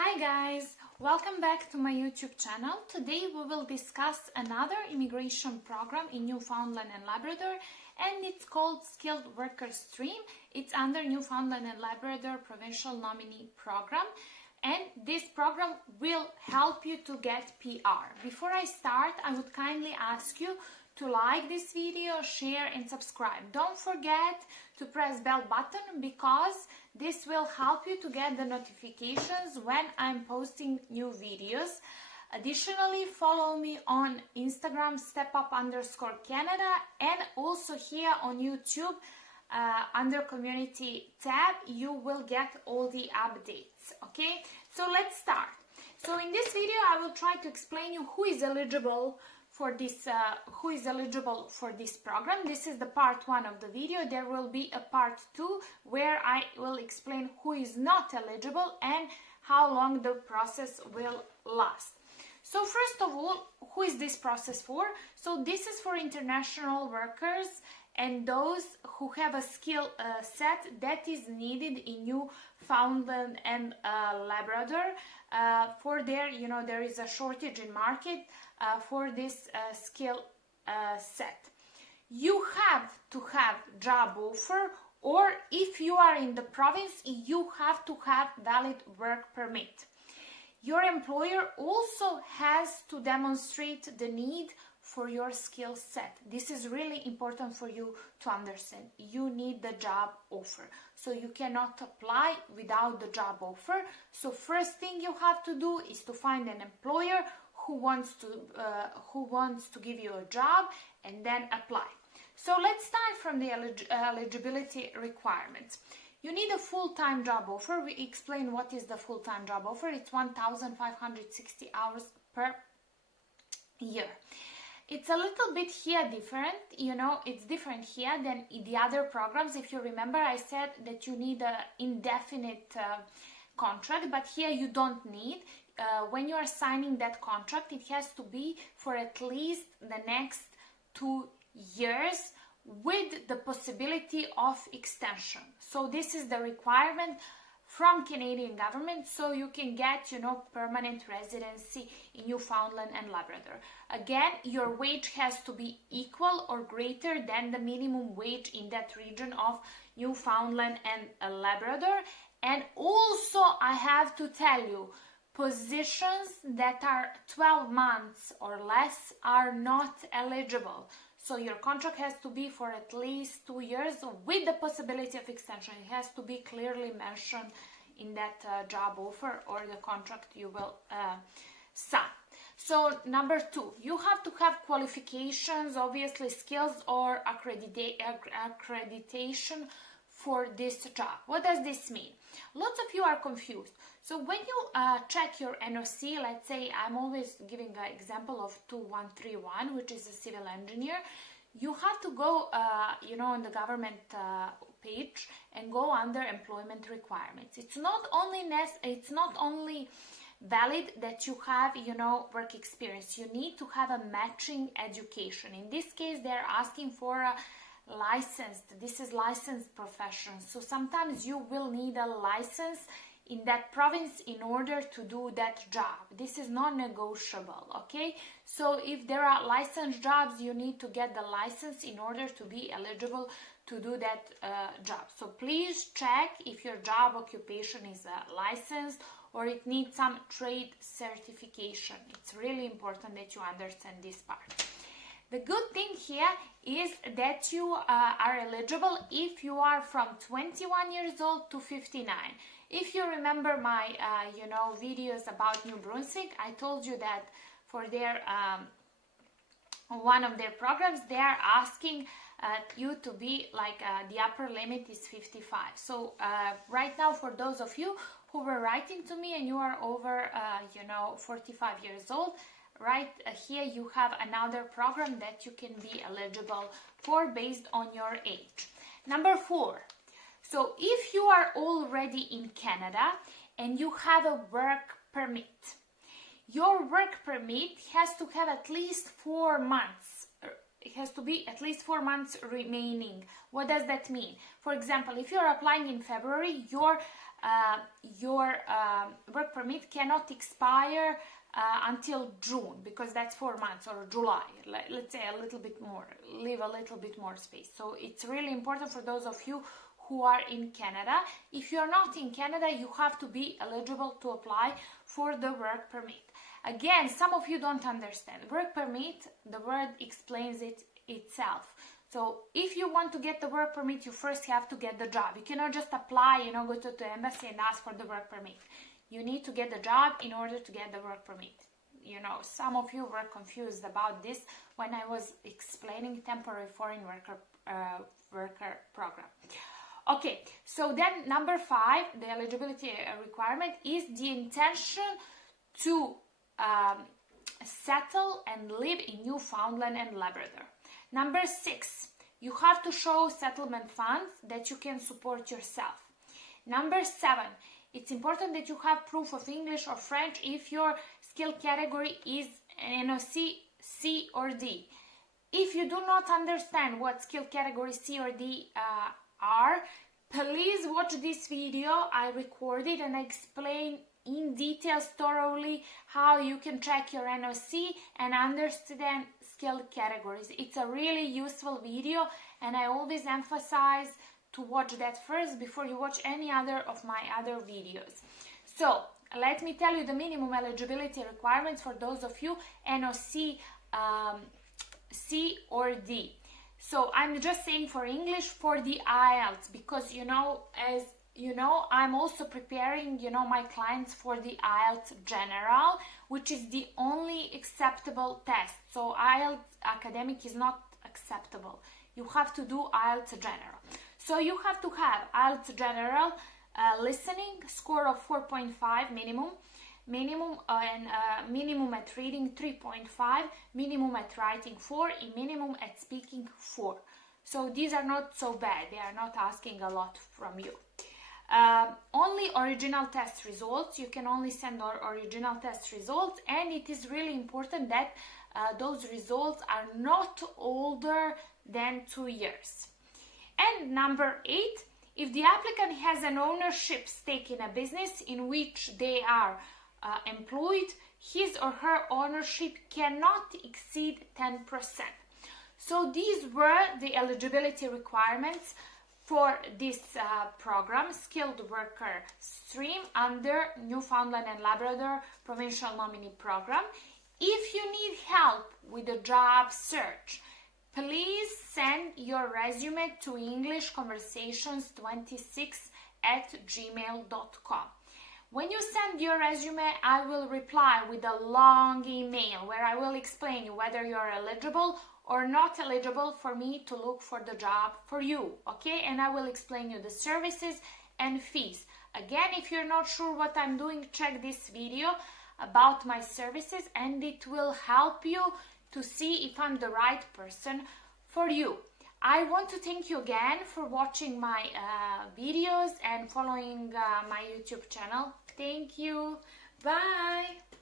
Hi guys, welcome back to my YouTube channel. Today we will discuss another immigration program in Newfoundland and Labrador, and it's called Skilled Worker Stream. It's under Newfoundland and Labrador Provincial Nominee Program, and this program will help you to get PR. Before I start, I would kindly ask you to like this video, share and subscribe. Don't forget to press bell button because this will help you to get the notifications when I'm posting new videos. Additionally, follow me on Instagram stepup_Canada, and also here on YouTube under community tab you will get all the updates. Okay, so let's start. So in this video I will try to explain you who is eligible for this program. This is the part 1 of the video. There will be a part 2 where I will explain who is not eligible and how long the process will last. So first of all, who is this process for? So this is for international workers and those who have a skill set that is needed in Newfoundland and Labrador. For there, there is a shortage in market for this skill set. You have to have job offer, or if you are in the province, you have to have valid work permit. Your employer also has to demonstrate the need for your skill set. This is really important for you to understand. You need the job offer. So you cannot apply without the job offer. So first thing you have to do is to find an employer who wants to give you a job and then apply. So let's start from the eligibility requirements. You need a full-time job offer. We explain what is the full-time job offer. It's 1,560 hours per year. It's a little bit here different, it's different here than in the other programs. If you remember, I said that you need an indefinite contract, but here you don't need. When you are signing that contract, it has to be for at least the next 2 years with the possibility of extension. So this is the requirement from Canadian government, so you can get, permanent residency in Newfoundland and Labrador. Again, your wage has to be equal or greater than the minimum wage in that region of Newfoundland and Labrador. And also, I have to tell you, positions that are 12 months or less are not eligible. So your contract has to be for at least 2 years with the possibility of extension. It has to be clearly mentioned in that job offer or the contract you will sign. So number 2, you have to have qualifications, obviously skills or accreditation for this job. What does this mean? Lots of you are confused. So when you check your NOC, let's say I'm always giving an example of 2131, which is a civil engineer, you have to go, on the government page and go under employment requirements. It's not only valid that you have, work experience. You need to have a matching education. In this case, they're asking for a licensed. This is licensed profession. So sometimes you will need a license in that province in order to do that job. This is non-negotiable, okay? So if there are licensed jobs, you need to get the license in order to be eligible to do that job. So please check if your job occupation is licensed or it needs some trade certification. It's really important that you understand this part. The good thing here is that you are eligible if you are from 21 years old to 59. If you remember my, videos about New Brunswick, I told you that for their one of their programs, they are asking you to be like the upper limit is 55. So right now, for those of you who were writing to me and you are over, 45 years old, right here you have another program that you can be eligible for based on your age. Number 4. So if you are already in Canada and you have a work permit, your work permit has to have at least 4 months. It has to be at least 4 months remaining. What does that mean? For example, if you're applying in February, your work permit permit cannot expire until June, because that's 4 months, or July, let's say a little bit more, leave a little bit more space. So it's really important for those of you who are in Canada. If you're not in Canada, you have to be eligible to apply for the work permit. Again, some of you don't understand. Work permit, the word explains it itself. So if you want to get the work permit, you first have to get the job. You cannot just apply, you know, go to the embassy and ask for the work permit. You need to get the job in order to get the work permit. You know, some of you were confused about this when I was explaining temporary foreign worker program. Okay, so then number 5, the eligibility requirement is the intention to settle and live in Newfoundland and Labrador. Number 6, you have to show settlement funds that you can support yourself. Number 7, it's important that you have proof of English or French if your skill category is NOC C or D. If you do not understand what skill category C or D are, please watch this video. I recorded and I explain in details thoroughly how you can check your NOC and understand skill categories. It's a really useful video, and I always emphasize to watch that first before you watch any other of my other videos. So let me tell you the minimum eligibility requirements for those of you NOC C or D. So I'm just saying for English, for the IELTS, because you know, as you know, I'm also preparing, you know, my clients for the IELTS General, which is the only acceptable test. So IELTS Academic is not acceptable. You have to do IELTS General. So you have to have IELTS General listening score of 4.5 minimum at reading 3.5, minimum at writing 4, and minimum at speaking 4. So these are not so bad. They are not asking a lot from you. Only original test results. You can only send original test results, and it is really important that those results are not older than 2 years. And number 8, if the applicant has an ownership stake in a business in which they are employed, his or her ownership cannot exceed 10%. So these were the eligibility requirements for this program, Skilled Worker Stream, under Newfoundland and Labrador Provincial Nominee Program. If you need help with the job search, please send your resume to englishconversations26@gmail.com. When you send your resume, I will reply with a long email where I will explain you whether you're eligible or not eligible for me to look for the job for you, okay? And I will explain you the services and fees. Again, if you're not sure what I'm doing, check this video about my services, and it will help you to see if I'm the right person for you. I want to thank you again for watching my videos and following my YouTube channel. Thank you. Bye.